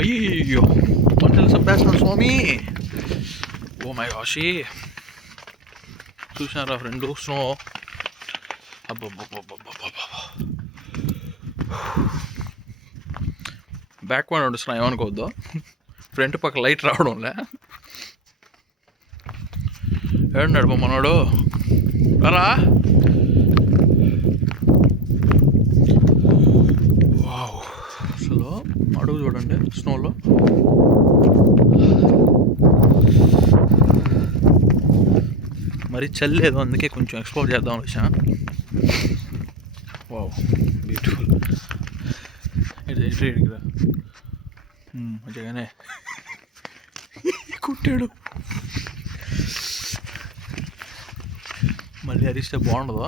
అయ్యో పంటలు చంపేస్తున్నాడు స్వామి. ఓ మై గాష్, చూసినారా ఫ్రెండ్ స్నో. అబ్బబ్బబ్బబ్బబ్బబ్బ, బ్యాక్ వన్ నడుస్తున్నా ఏమనుకోవద్దు. ఫ్రంట్ పక్క లైట్ రావడంలే. ఏడున్నాడు మనోడు, రా. వావ్, అసలు అడుగు చూడండి స్నోలో. మరి చల్లేదు, అందుకే కొంచెం ఎక్స్ప్లోర్ చేద్దాం వచ్చా. Wow, beautiful. ఇటు మంచిగానే కుట్టాడు. మళ్ళీ అరిస్తే బాగుండదు,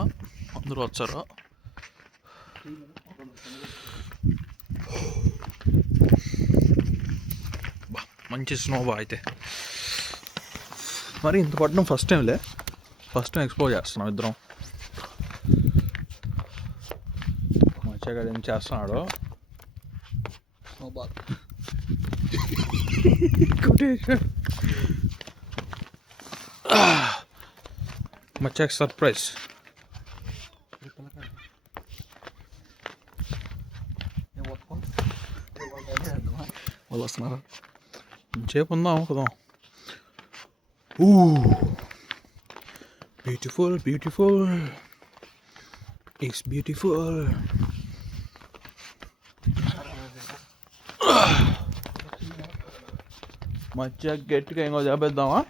అందరూ వచ్చారు. మంచి స్నో బా అయితే. మరి ఇంత పట్టడం ఫస్ట్ టైంలే, ఫస్ట్ టైం ఎక్స్ప్లోర్ చేస్తున్నాం ఇద్దరం. మంచిగా ఏం చేస్తున్నాడు. మచ్చాక్ సర్ప్రైజ్. వాళ్ళు వస్తున్నారా? చేపు ఉందాం కదా. Beautiful beautiful, it's beautiful. మధ్య గట్టిగా ఇంకో చేపేద్దామా?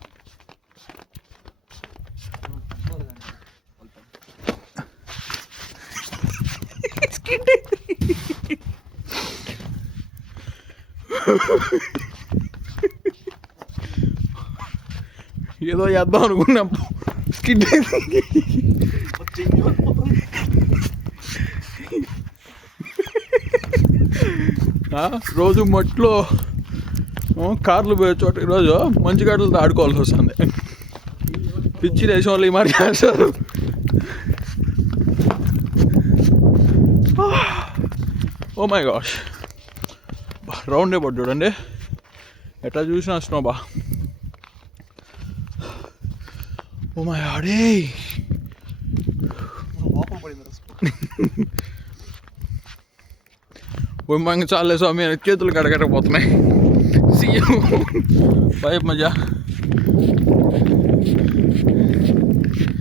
ఏదో చేద్దాం అనుకున్నాం, స్కిడ్ రోజు మట్లో కార్లు పోయే చోట ఈరోజు మంచి గడ్డలతో ఆడుకోవాల్సి వస్తుంది. పిచ్చి దేశం వాళ్ళు ఈ మరి చేస్తారు. Oh my gosh, round about చూడండి ఎట్లా చూసినా స్నో బా. ఓ మై గాడ్, ఉమ్మంగా చాలే స్వామి, చేతులు కడగట్టకపోతున్నాయి. సీఎం పైప్ మజా.